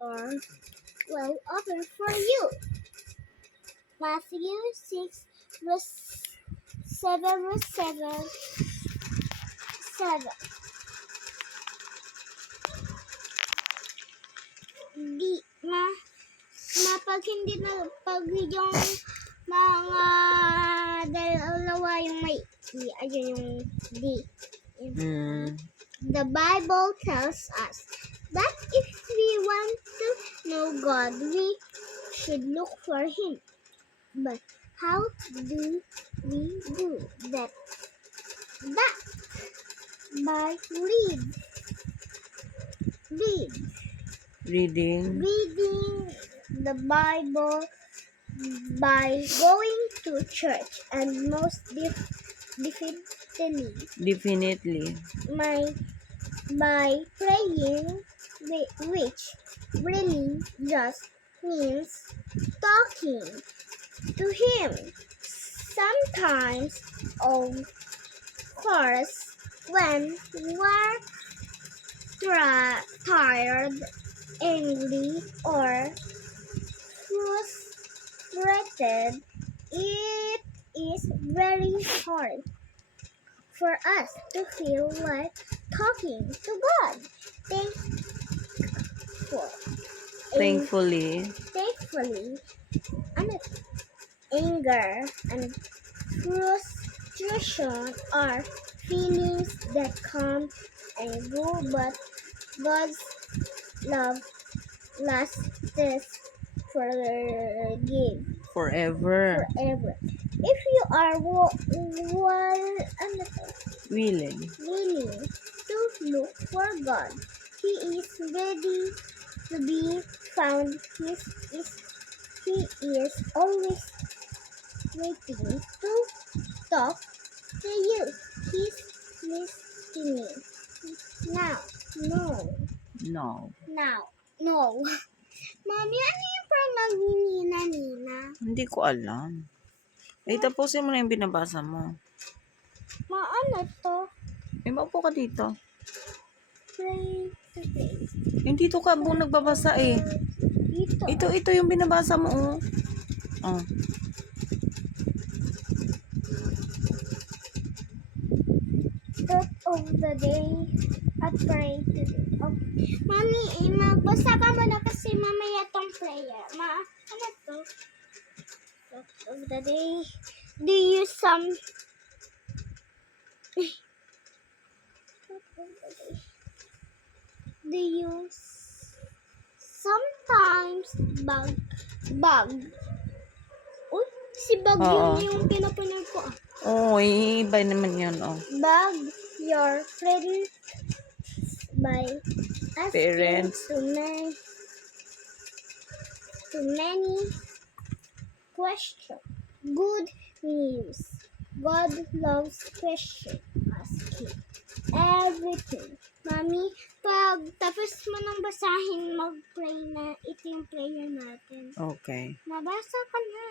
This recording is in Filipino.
door will open for you. Matthew 6, verse 7, verse 7, 7. Pag hindi na, pag yung mga dalawa yung may ayun yung D. The Bible tells us that if we want to know God, we should look for Him. But how do we do that? By Reading. reading the Bible, by going to church, and most Definitely. by praying, which really just means talking to Him. Sometimes, of course, when we're tired, angry, or frustrated, it is very hard for us to feel like talking to God. Thankfully. Anger and frustration are feelings that come and go, but God's love lasts Forever. forever. If you are Willing. willing to look for God, He is ready to be found. He is always waiting to talk to you. He's listening. Now. No. Mami, ano yung parang nagninina-nina? Hindi ko alam. Ay, tapusin mo na yung binabasa mo. Ano to? Eh, maupo ka dito. Pray today. Hindi to ka buong nagbabasa eh. Ito yung binabasa mo oh. Oh. Thought of the day at pray today. Okay. Mami, magbasa ka muna kasi mamaya tong prayer. Ano to? Thought of the day. Do you sometimes bug? Uy, si bug Oo. yun yung pinapunan ko ah. Oh, iba naman yun oh. Bug your friends by asking Parents. too many questions. Good news. God loves question asking everything. Mami, pag tapos mo nang basahin, mag-pray na. Ito yung prayer natin. Okay. Nabasa ka na.